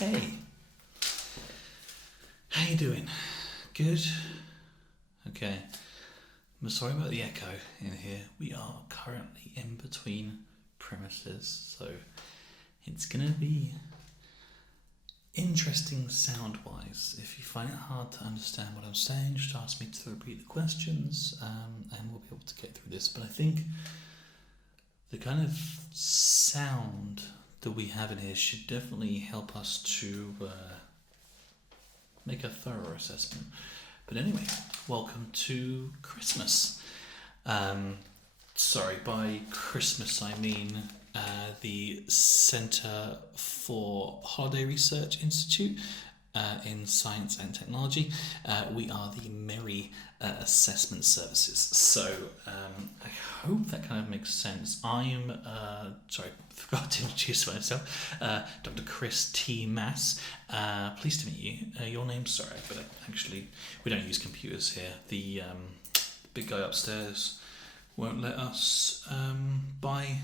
Hey, how you doing? Good? Okay. I'm sorry about the echo in here. We are currently in between premises, so it's gonna be interesting sound-wise. If you find it hard to understand what I'm saying, just ask me to repeat the questions, and we'll be able to get through this. But I think the kind of sound that we have in here should definitely help us to make a thorough assessment. But anyway, welcome to Christmas. Sorry, by Christmas I mean the Centre for Holiday Research Institute in Science and Technology. We are the Merry Assessment Services. So I hope that kind of makes sense. I'm, sorry, forgot to introduce myself, Dr. Chris T. Mass. Pleased to meet you. Your name, sorry, but actually we don't use computers here. The big guy upstairs won't let us buy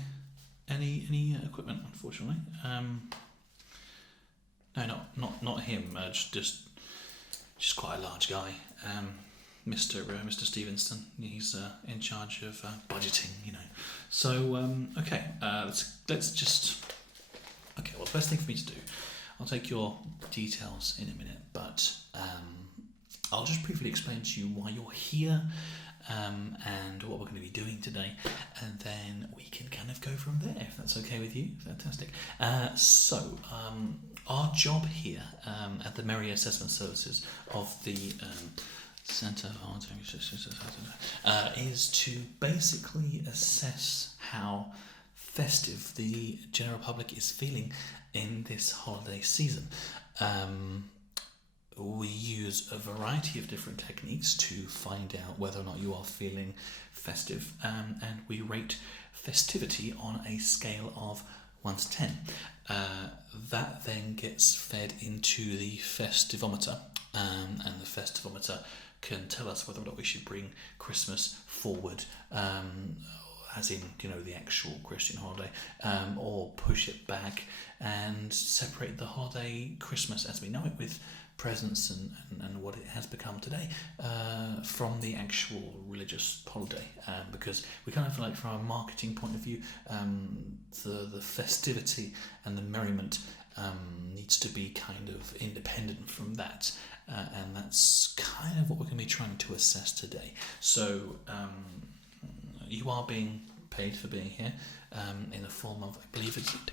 any equipment, unfortunately. No, not him. Just quite a large guy. Mr. Stevenson. He's in charge of budgeting, you know. So okay, let's just. Okay, well, the best thing for me to do, I'll take your details in a minute, but I'll just briefly explain to you why you're here. And what we're going to be doing today, and then we can kind of go from there, if that's okay with you. Fantastic. So our job here at the Merry Assessment Services of the Centre is to basically assess how festive the general public is feeling in this holiday season. We use a variety of different techniques to find out whether or not you are feeling festive, and we rate festivity on a scale of 1 to 10. That then gets fed into the Festivometer, and the Festivometer can tell us whether or not we should bring Christmas forward, as in, you know, the actual Christian holiday, or push it back and separate the holiday Christmas as we know it with presents and what it has become today from the actual religious holiday, because we kind of like, from a marketing point of view, the festivity and the merriment needs to be kind of independent from that, and that's kind of what we're going to be trying to assess today. So you are being paid for being here in the form of, I believe it's good.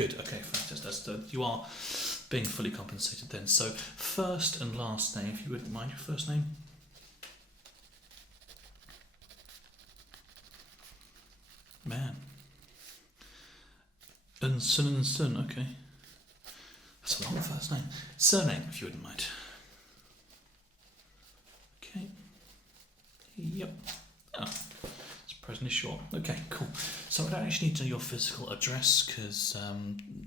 Okay, fantastic. You are being fully compensated then. So first and last name, if you wouldn't mind, your first name. Man. Sun. Okay. That's a long first name. Surname, if you wouldn't mind. Okay. Yep. Oh. Present is short. Okay, cool. So I don't actually need to know your physical address because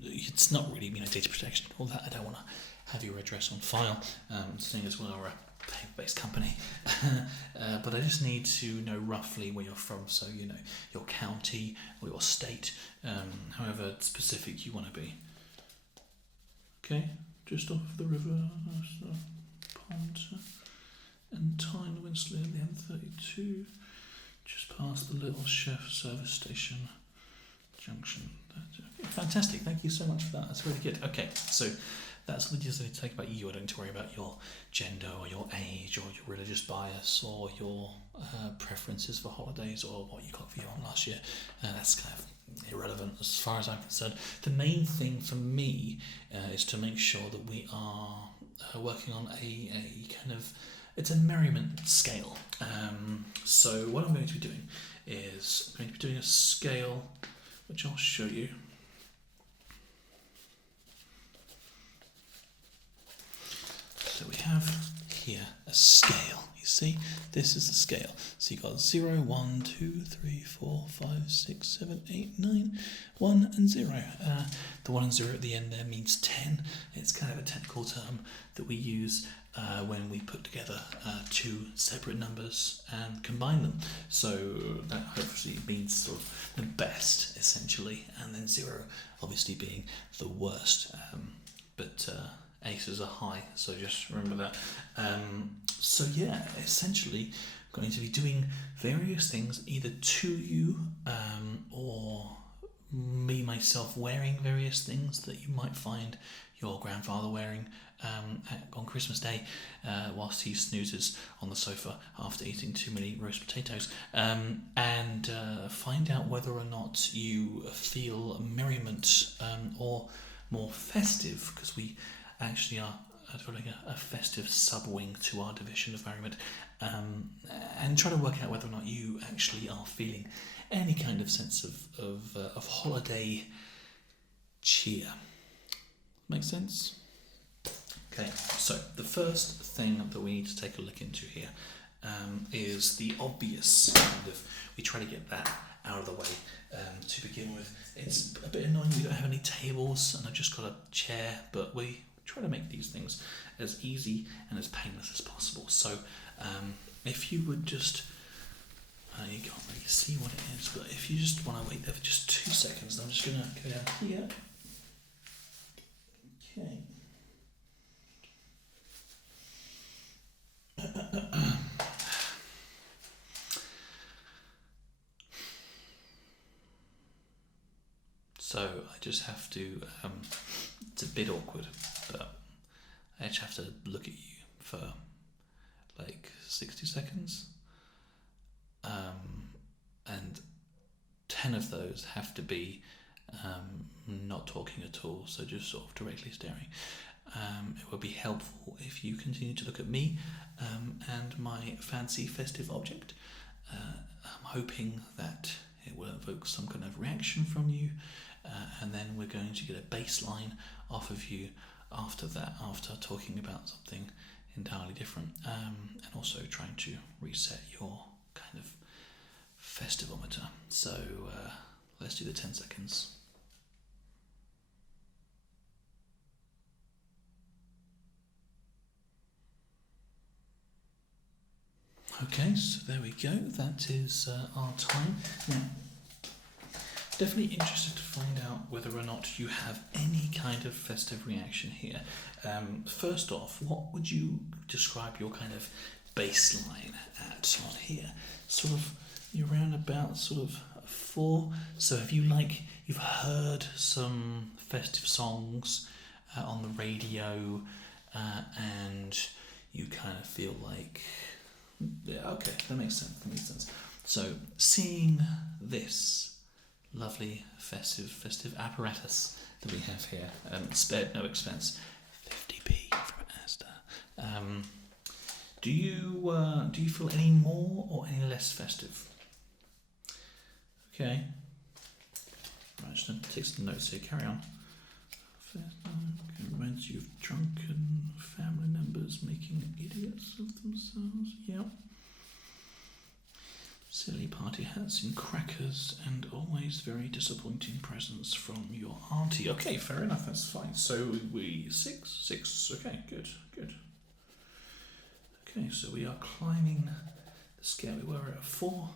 it's not really, data protection, all that. I don't want to have your address on file, seeing as well we're a paper-based company. But I just need to know roughly where you're from, so you know your county or your state, however specific you want to be. Okay, just off the river, pond, and Tyne, Winsley, the M32. Just past the Little Chef service station junction. Okay, fantastic, thank you so much for that. That's really good. Okay, so that's all the details I need to take about you. I don't need to worry about your gender or your age or your religious bias or your preferences for holidays or what you got for your own last year. That's kind of irrelevant as far as I'm concerned. The main thing for me is to make sure that we are working on a kind of, it's a merriment scale. So what I'm going to be doing is I'm going to be doing a scale which I'll show you. So we have here a scale. You see, this is the scale. So you've got 0, 1, 2, 3, 4, 5, 6, 7, 8, 9, 1 and 0. The 1 and 0 at the end there means 10. It's kind of a technical term that we use when we put together two separate numbers and combine them. So that hopefully means sort of the best, essentially. essentially, and then 0 obviously being the worst. But aces are high, so just remember that. So yeah, essentially going to be doing various things either to you or me myself wearing various things that you might find your grandfather wearing on Christmas Day whilst he snoozes on the sofa after eating too many roast potatoes, and find out whether or not you feel merriment or more festive, because we actually are developing a festive sub-wing to our division of merriment, and try to work out whether or not you actually are feeling any kind of sense of holiday cheer. Make sense? Okay, so the first thing that we need to take a look into here is the obvious kind of, we try to get that out of the way to begin with. It's a bit annoying we don't have any tables and I've just got a chair, but we try to make these things as easy and as painless as possible. So if you would just, you can't really see what it is, but if you just want to wait there for just 2 seconds, I'm just going to go down here. Okay. So I just have to, it's a bit awkward, but I just have to look at you for like 60 seconds. And 10 of those have to be not talking at all, so just sort of directly staring. It would be helpful if you continue to look at me and my fancy festive object. I'm hoping that it will evoke some kind of reaction from you, and then we're going to get a baseline off of you after that, after talking about something entirely different, and also trying to reset your kind of festivometer. So let's do the 10 seconds. Okay, so there we go. That is our time. Now, definitely interested to find out whether or not you have any kind of festive reaction here. First off, what would you describe your kind of baseline at on here? Sort of, you're around about sort of 4. So have you you've heard some festive songs on the radio, and you kind of feel like, yeah, okay, that makes sense. So seeing this lovely festive apparatus that we have here, spared no expense, 50p from Asda. Do you feel any more or any less festive? Okay. Right, just going to take some notes here. Carry on. Reminds you of drunken family members making idiots of themselves. Yep. Silly party hats and crackers, and always very disappointing presents from your auntie. Okay, fair enough. That's fine. So we 6. Okay, good. Okay, so we are climbing the scale. We were at 4.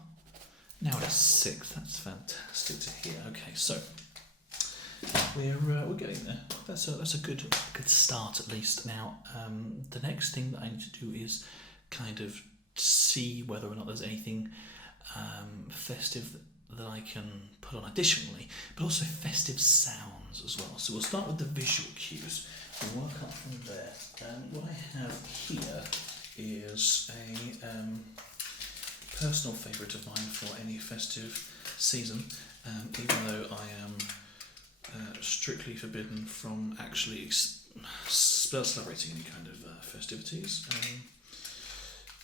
Now at 6. That's fantastic to hear. Okay, so we're getting there. That's a good start at least. Now, the next thing that I need to do is kind of see whether or not there's anything festive that I can put on additionally, but also festive sounds as well. So we'll start with the visual cues and work up from there. What I have here is a personal favourite of mine for any festive season, even though I am strictly forbidden from actually celebrating any kind of festivities.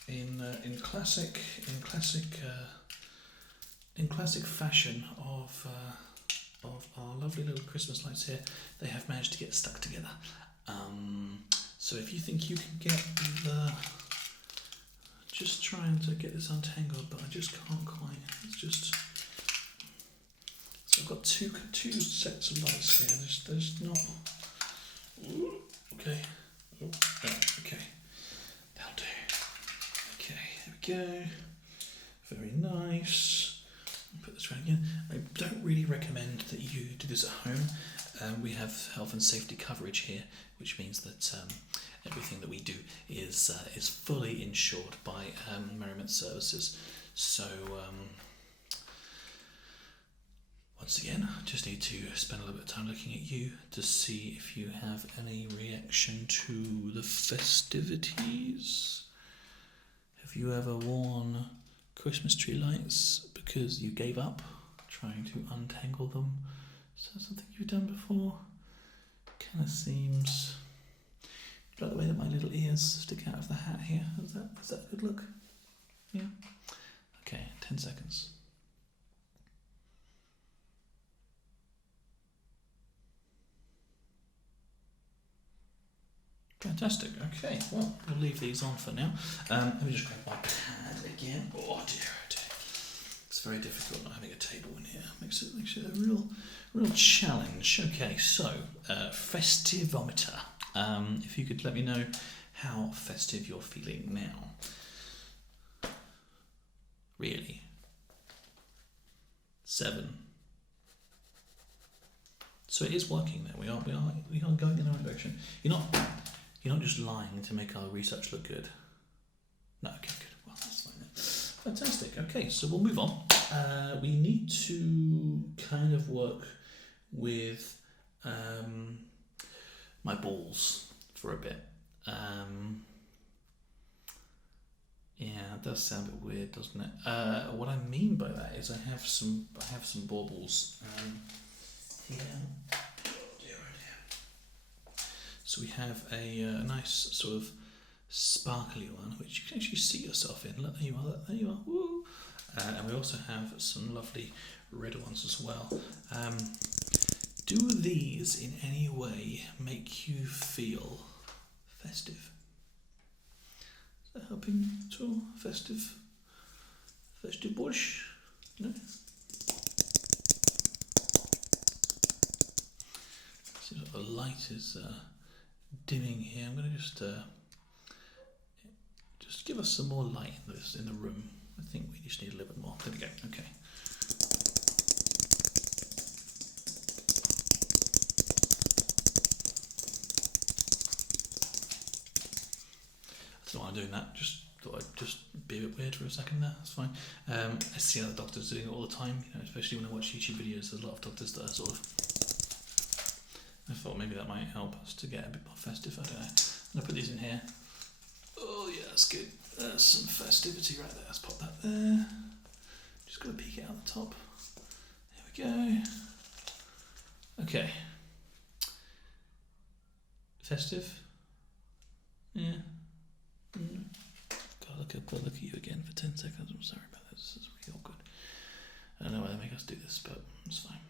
In classic fashion of our lovely little Christmas lights here, they have managed to get stuck together. So if you think you can get just trying to get this untangled, but I just can't quite. It's just. So I've got two sets of lights here. There's not. Ooh, okay. Oh, okay. That'll do. Okay, there we go. Very nice. Put this around again. I don't really recommend this at home. We have health and safety coverage here, which means that everything that we do is fully insured by Merriment Services. So once again, I just need to spend a little bit of time looking at you to see if you have any reaction to the festivities. Have you ever worn Christmas tree lights because you gave up trying to untangle them? Is that something you've done before? Kind of seems... Do you like the way that my little ears stick out of the hat here? Is that a good look? Yeah? Okay, 10 seconds. Fantastic. Okay, well, we'll leave these on for now. Let me just grab my pad again. Oh dear, oh dear. It's very difficult not having a table in here. Makes it a real challenge. Okay, so Festivometer. If you could let me know how festive you're feeling now. Really? 7. So it is working there. We are going in the right direction. You're not just lying to make our research look good. No, okay, good. Well, that's fine then. Fantastic. Okay, so we'll move on. We need to kind of work with my balls for a bit. Yeah, it does sound a bit weird, doesn't it? What I mean by that is I have some baubles here. So we have a nice sort of sparkly one, which you can actually see yourself in. Look, there you are, there you are. Woo! And we also have some lovely red ones as well. Do these in any way make you feel festive? Is that helping at all? Festive bush? No? Seems like the light is dimming here. I'm going to just give us some more light in the room. I think we just need a little bit more. There we go. Okay. I don't know why I'm doing that. Just thought I'd just be a bit weird for a second there. That's fine. I see other doctors doing it all the time. You know, especially when I watch YouTube videos. There's a lot of doctors that are sort of. I thought maybe that might help us to get a bit more festive. I don't know. I'm gonna put these in here. Oh yeah, that's good. There's some festivity right there. Let's pop that there. Just gotta peek it out the top. There we go. Okay. Festive. Yeah. Gotta look at you again for 10 seconds. I'm sorry about this. This is really awkward. I don't know why they make us do this, but it's fine.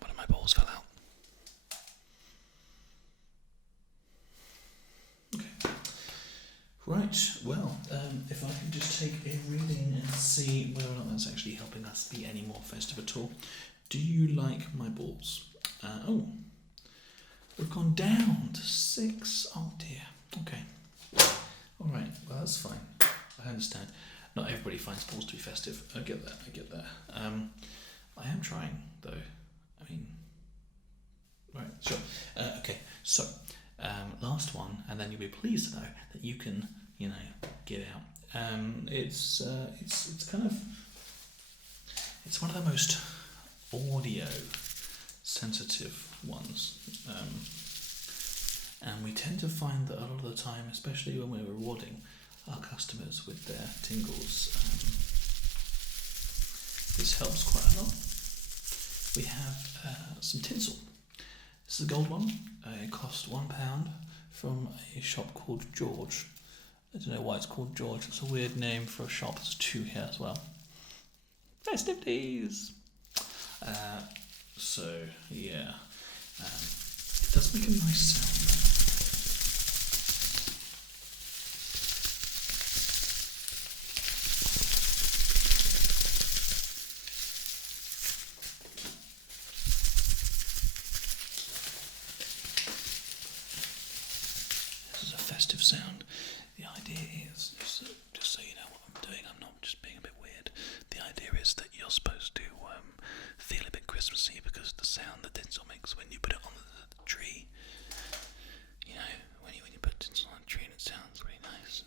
One of my balls fell out. Okay. Right, well, if I can just take a reading and see whether or not that's actually helping us be any more festive at all. Do you like my balls? Oh, we've gone down to 6. Oh dear. Okay. All right. Well, that's fine. I understand. Not everybody finds balls to be festive. I get that. I am trying, though. I mean, right. Sure. Okay. So, last one, and then you'll be pleased to know that you can, get out. It's kind of. It's one of the most audio sensitive ones, and we tend to find that a lot of the time, especially when we're rewarding our customers with their tingles, this helps quite a lot. We have some tinsel. This is a gold one. It cost £1 from a shop called George. I don't know why it's called George. It's a weird name for a shop. There's 2 here as well. Festivities. So yeah, it does make a nice sound. festive sound. The idea is, just so you know what I'm doing, I'm not just being a bit weird. The idea is that you're supposed to feel a bit Christmassy because the sound that tinsel makes when you put it on the tree. You know, when you put tinsel on a tree and it sounds really nice.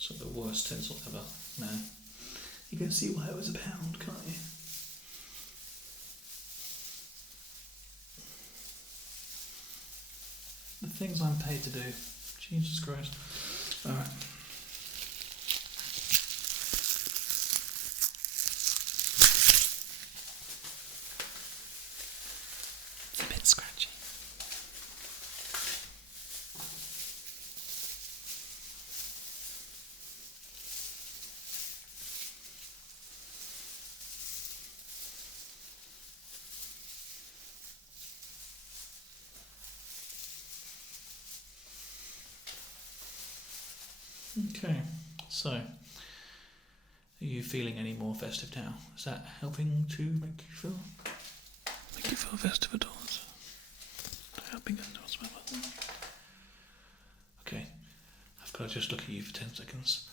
So the worst tinsel ever. No. You can see why it was £1, can't you? The things I'm paid to do. Jesus Christ. Alright. It's a bit scratchy. Okay, so are you feeling any more festive now? Is that helping to make you feel festive at all? Helping us? Okay, I've got to just look at you for 10 seconds.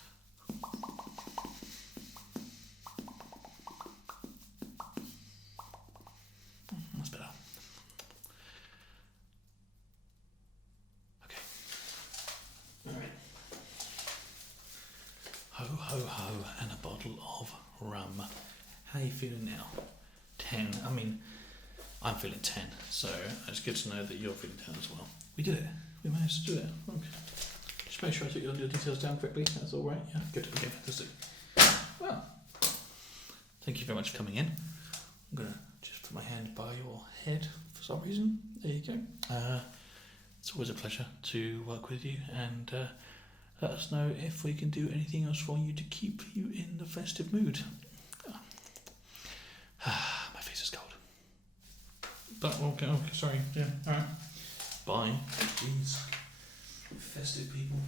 That's better. Okay. All right. Ho, ho, ho, and a bottle of rum. How are you feeling now? 10. I mean, I'm feeling 10, so it's good to know that you're feeling 10 as well. We did it. We managed to do it. Okay. Just make sure I took your details down quickly. That's all right. Yeah, good. Okay, fantastic. Well, thank you very much for coming in. I'm going to just put my hand by your head for some reason. There you go. It's always a pleasure to work with you, and let us know if we can do anything else for you to keep you in the festive mood. My face is cold. But okay, sorry. Yeah, alright. Bye. These festive people.